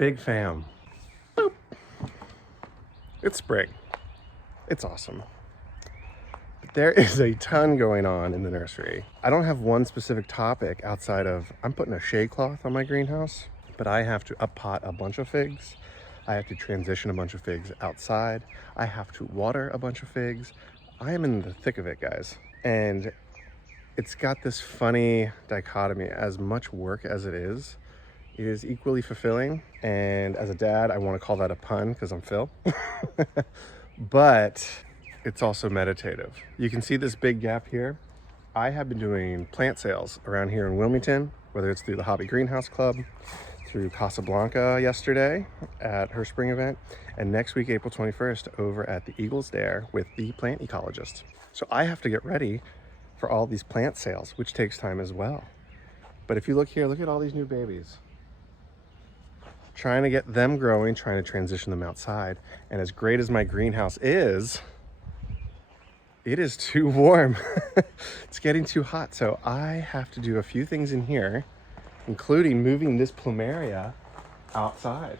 Fig fam. Boop. It's spring. It's awesome. But there is a ton going on in the nursery. I don't have one specific topic outside of I'm putting a shade cloth on my greenhouse, but I have to up pot a bunch of figs. I have to transition a bunch of figs outside. I have to water a bunch of figs. I am in the thick of it, guys. And it's got this funny dichotomy. As much work as it is equally fulfilling. And as a dad, I want to call that a pun because I'm Phil. But it's also meditative. You can see this big gap here. I have been doing plant sales around here in Wilmington, whether it's through the Hobby Greenhouse Club, through Casablanca yesterday at her spring event, and next week, April 21st, over at the Eagles Dare with the plant ecologist. So I have to get ready for all these plant sales, which takes time as well. But if you look here, look at all these new babies. Trying to get them growing, trying to transition them outside. And as great as my greenhouse is, it is too warm. It's getting too hot. So I have to do a few things in here, including moving this plumeria outside.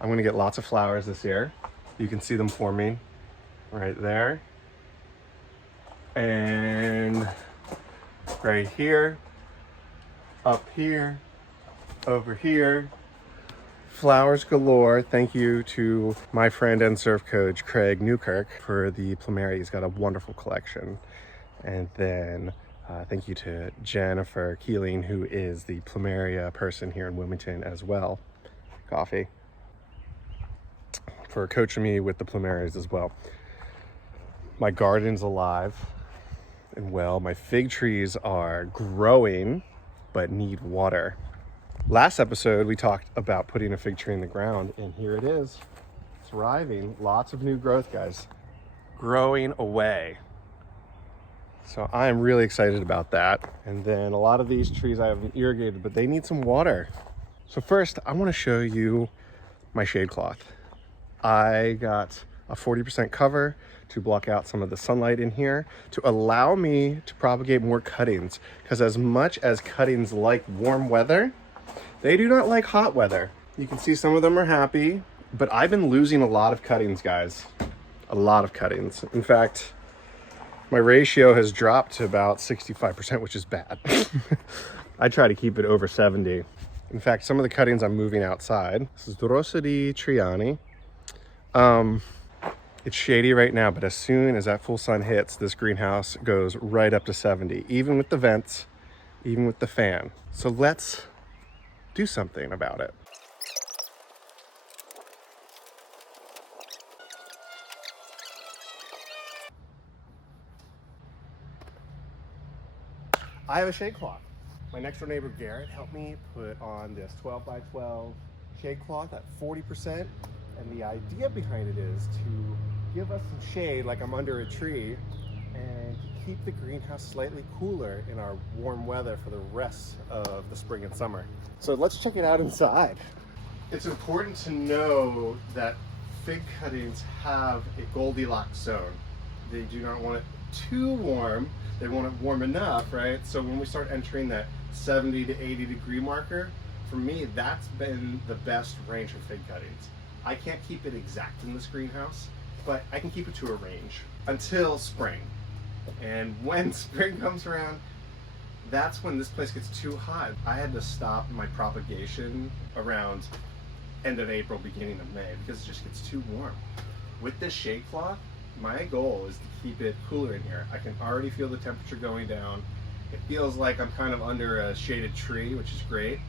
I'm gonna get lots of flowers this year. You can see them forming right there. And right here, up here, over here. Flowers galore. Thank you to my friend and surf coach, Craig Newkirk, for the plumeria. He's got a wonderful collection. And then thank you to Jennifer Keeling, who is the plumeria person here in Wilmington as well. Coffee. For coaching me with the plumerias as well. My garden's alive and well. My fig trees are growing, but need water. Last episode, we talked about putting a fig tree in the ground, and here it is, thriving. Lots of new growth, guys, growing away. So I'm really excited about that. And then a lot of these trees I haven't irrigated, but they need some water. So first, I want to show you my shade cloth. I got a 40% cover to block out some of the sunlight in here to allow me to propagate more cuttings, because as much as cuttings like warm weather, they do not like hot weather. You can see some of them are happy, but I've been losing a lot of cuttings, guys. A lot of cuttings. In fact, my ratio has dropped to about 65%, which is bad. I try to keep it over 70. In fact, some of the cuttings I'm moving outside. This is Rosa di Triani. It's shady right now, but as soon as that full sun hits, this greenhouse goes right up to 70, even with the vents, even with the fan. So let's do something about it. I have a shade cloth. My next door neighbor Garrett helped me put on this 12 by 12 shade cloth at 40%. And the idea behind it is to give us some shade like I'm under a tree and keep the greenhouse slightly cooler in our warm weather for the rest of the spring and summer. So let's check it out inside. It's important to know that fig cuttings have a Goldilocks zone. They do not want it too warm. They want it warm enough, right? So when we start entering that 70 to 80 degree marker, for me, that's been the best range for fig cuttings. I can't keep it exact in this greenhouse, but I can keep it to a range until spring. And when spring comes around, that's when this place gets too hot. I had to stop my propagation around end of April, beginning of May, because it just gets too warm. With this shade cloth, my goal is to keep it cooler in here. I can already feel the temperature going down. It feels like I'm kind of under a shaded tree, which is great.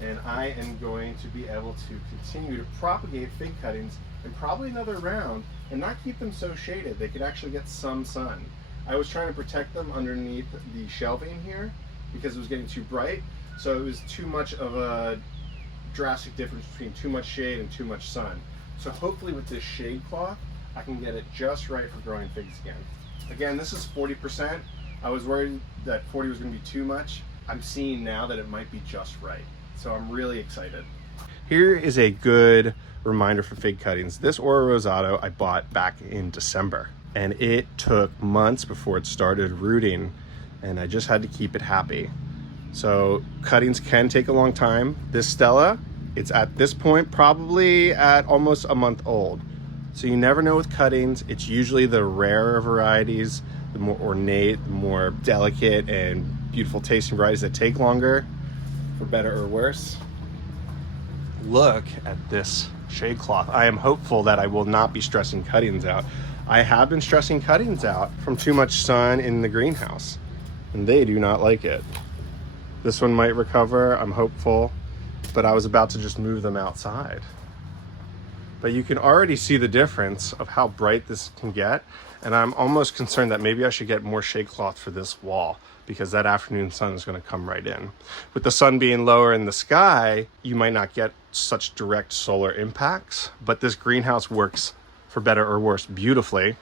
And I am going to be able to continue to propagate fig cuttings in probably another round and not keep them so shaded. They could actually get some sun. I was trying to protect them underneath the shelving here because it was getting too bright. So it was too much of a drastic difference between too much shade and too much sun. So hopefully with this shade cloth, I can get it just right for growing figs again. Again, this is 40%. I was worried that 40 was going to be too much. I'm seeing now that it might be just right. So I'm really excited. Here is a good reminder for fig cuttings. This Oro Rosato I bought back in December, and it took months before it started rooting, and I just had to keep it happy. So cuttings can take a long time. This Stella It's at this point probably at almost a month old. So you never know with cuttings. It's usually the rarer varieties, the more ornate, the more delicate and beautiful tasting varieties that take longer, for better or worse. Look at this shade cloth. I am hopeful that I will not be stressing cuttings out. I have been stressing cuttings out from too much sun in the greenhouse, and they do not like it. This one might recover, I'm hopeful, but I was about to just move them outside. But you can already see the difference of how bright this can get. And I'm almost concerned that maybe I should get more shade cloth for this wall, because that afternoon sun is going to come right in. With the sun being lower in the sky, you might not get such direct solar impacts, but this greenhouse works, for better or worse, beautifully.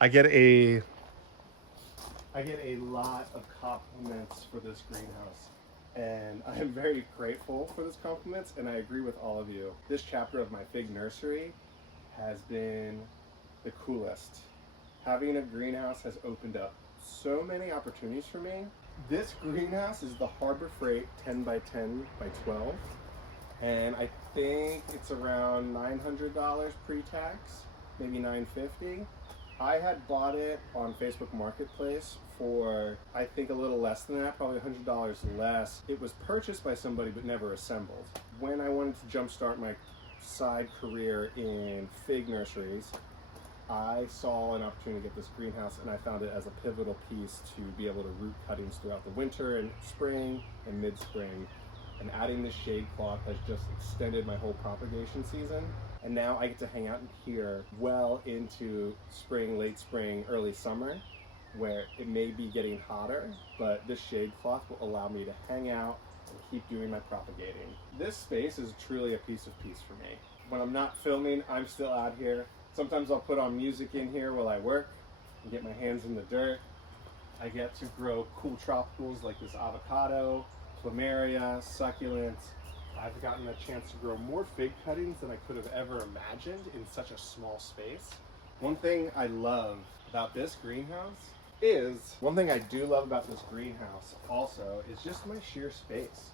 I get a lot of compliments for this greenhouse, and I am very grateful for this compliments, and I agree with all of you. This chapter of my fig nursery has been the coolest. Having a greenhouse has opened up so many opportunities for me. This greenhouse is the Harbor Freight 10 by 10 by 12, and I think it's around $900 pre-tax, maybe $950. I had bought it on Facebook Marketplace for, I think, a little less than that, probably $100 less. It was purchased by somebody but never assembled. When I wanted to jumpstart my side career in fig nurseries, I saw an opportunity to get this greenhouse, and I found it as a pivotal piece to be able to root cuttings throughout the winter and spring and mid-spring. And adding this shade cloth has just extended my whole propagation season. And now I get to hang out in here well into spring, late spring, early summer, where it may be getting hotter, but this shade cloth will allow me to hang out and keep doing my propagating. This space is truly a piece of peace for me. When I'm not filming, I'm still out here. Sometimes I'll put on music in here while I work and get my hands in the dirt. I get to grow cool tropicals like this avocado, plumeria, succulents. I've gotten a chance to grow more fig cuttings than I could have ever imagined in such a small space. One thing I love about this greenhouse also is just my sheer space.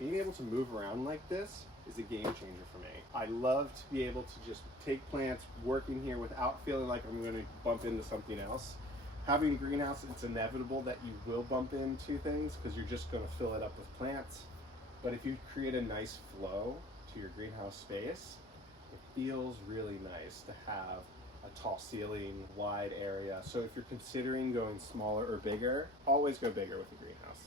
Being able to move around like this is a game changer for me. I love to be able to just take plants, work in here without feeling like I'm going to bump into something else. Having a greenhouse, it's inevitable that you will bump into things because you're just going to fill it up with plants. But if you create a nice flow to your greenhouse space, it feels really nice to have a tall ceiling, wide area. So if you're considering going smaller or bigger, always go bigger with the greenhouse.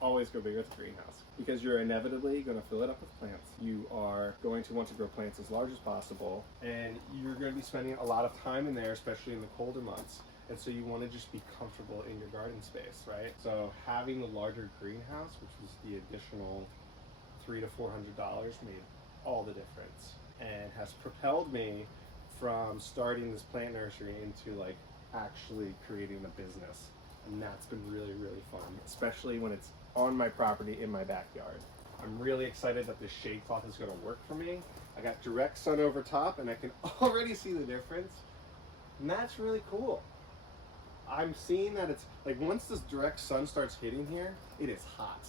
Always go bigger with the greenhouse, because you're inevitably going to fill it up with plants. You are going to want to grow plants as large as possible, and you're going to be spending a lot of time in there, especially in the colder months. And so you want to just be comfortable in your garden space, right? So having the larger greenhouse, which was the additional $300 to $400, made all the difference, and has propelled me from starting this plant nursery into like actually creating a business. And that's been really, really fun, especially when it's on my property in my backyard. I'm really excited that this shade cloth is going to work for me. I got direct sun over top, and I can already see the difference, and that's really cool. I'm seeing that it's like once this direct sun starts hitting here, it is hot,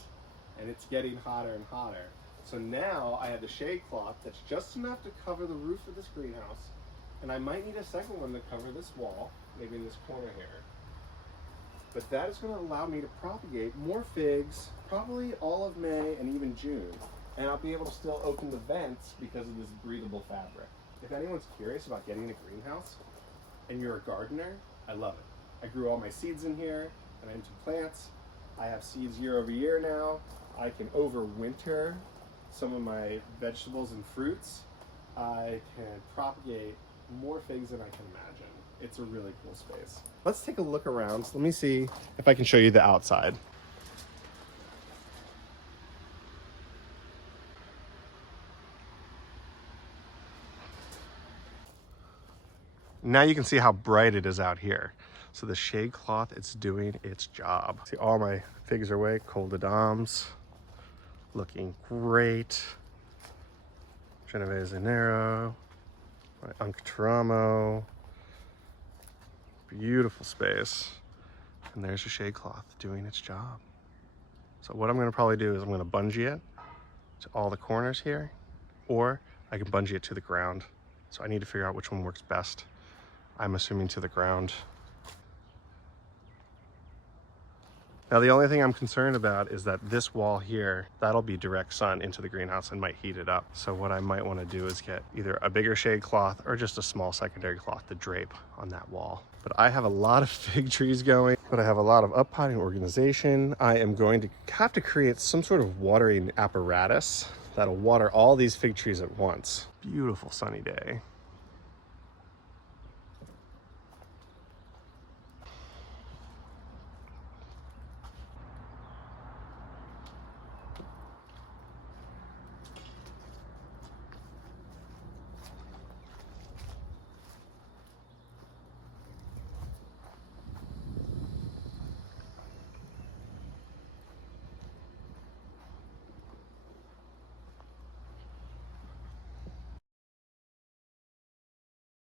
and it's getting hotter and hotter. So now I have the shade cloth that's just enough to cover the roof of this greenhouse, and I might need a second one to cover this wall, maybe in this corner here. But that is going to allow me to propagate more figs, probably all of May and even June. And I'll be able to still open the vents because of this breathable fabric. If anyone's curious about getting a greenhouse and you're a gardener, I love it. I grew all my seeds in here, and I'm into plants. I have seeds year over year now. I can overwinter some of my vegetables and fruits. I can propagate more figs than I can imagine. It's a really cool space. Let's take a look around. Let me see if I can show you the outside. Now you can see how bright it is out here. So the shade cloth, it's doing its job. See, all my figs are awake. Coldadams, looking great. Genovese Nero, my Uncateramo. Beautiful space. And there's your shade cloth doing its job. So what I'm gonna probably do is I'm gonna bungee it to all the corners here, or I can bungee it to the ground. So I need to figure out which one works best. I'm assuming to the ground. Now the only thing I'm concerned about is that this wall here, that'll be direct sun into the greenhouse and might heat it up. So what I might want to do is get either a bigger shade cloth or just a small secondary cloth to drape on that wall. But I have a lot of fig trees going, but I have a lot of uppotting organization. I am going to have to create some sort of watering apparatus that'll water all these fig trees at once. Beautiful sunny day.